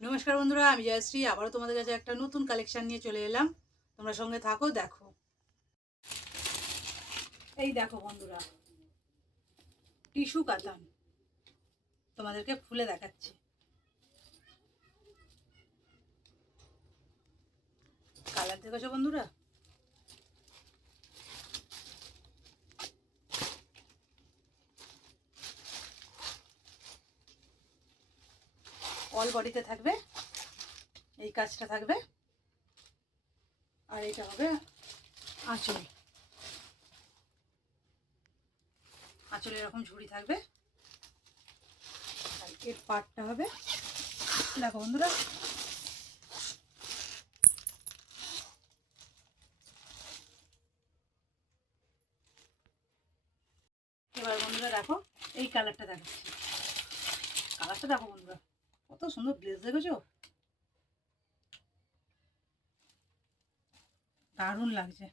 নমস্কার বন্ধুরা, আমি জয়শ্রী। আবারও তোমাদের কাছে একটা নতুন কালেকশান নিয়ে চলে এলাম। তোমরা সঙ্গে থাকো, দেখো। এই দেখো বন্ধুরা, টিস্যু কাতান। তোমাদেরকে ফুলে দেখাচ্ছি। কালার দেখেছ বন্ধুরা? অল বডিতে থাকবে। এই কাজটা থাকবে। আর এটা হবে আঁচল। আঁচলে এরকম ঝুড়ি থাকবে। আর এর পাটটা হবে। দেখো বন্ধুরা। এবার বন্ধুরা দেখো, এই কালারটা দেখাচ্ছি। কালারটা দেখো বন্ধুরা। কত সুন্দর ড্রেস দেখেছ? দারুণ লাগছে।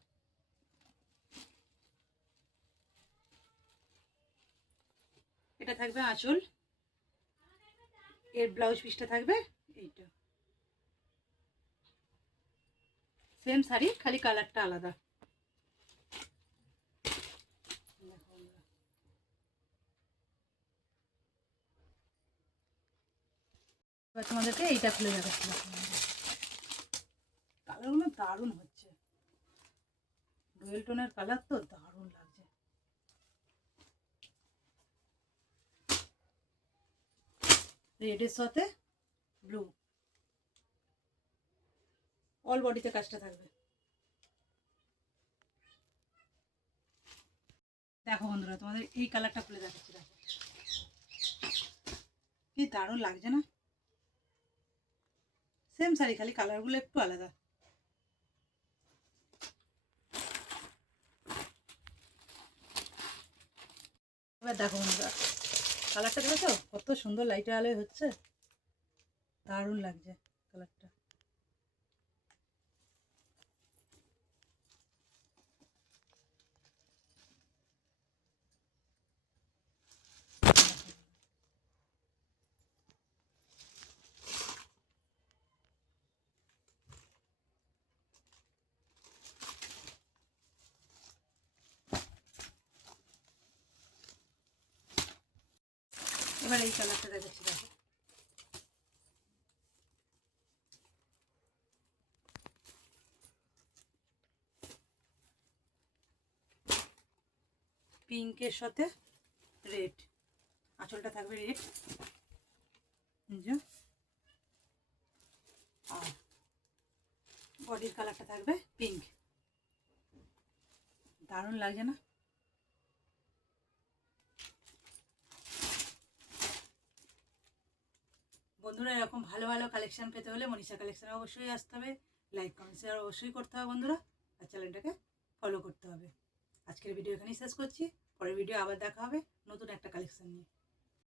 এটা থাকবে আঁচল। এর ব্লাউজ পিসটা থাকবে এইটা। সেম শাড়ি, খালি কালারটা আলাদা দেখো বন্ধুরা। এবার তোমাদেরকে এইটা খুলে দেখাচ্ছি। কালারগুলো দারুণ হচ্ছে। ডুয়েল কালার তো দারুণ লাগছে। রেডের সাথে ব্লু অল বডিতে কাজটা থাকবে। দেখো বন্ধুরা, তোমাদের এই কালারটা খুলে দেখাচ্ছি, দেখো। কি দারুণ লাগছে না? সেম শাড়ি খালি কালারগুলো একটু আলাদা। এবার দেখো বন্ধুরা কালারটা দেখেছ? কত সুন্দর লাইটে আলোয় হচ্ছে। দারুণ লাগছে কালারটা এবার এই কালারটা দেখাচ্ছি, দেখো। পিঙ্কের সাথে রেড। আঁচলটা থাকবে রেড। আর বডির কালারটা থাকবে পিঙ্ক। দারুণ লাগছে না? বন্ধুরা, এরকম ভালো ভালো কালেকশন পেতে হলে মনীষা কালেকশানে অবশ্যই আসতে হবে। লাইক কমেন্ট শেয়ার অবশ্যই করতে হবে বন্ধুরা। আর চ্যানেলটাকে ফলো করতে হবে। আজকের ভিডিও এখানেই শেষ করছি। পরের ভিডিও আবার দেখা হবে নতুন একটা কালেকশন নিয়ে।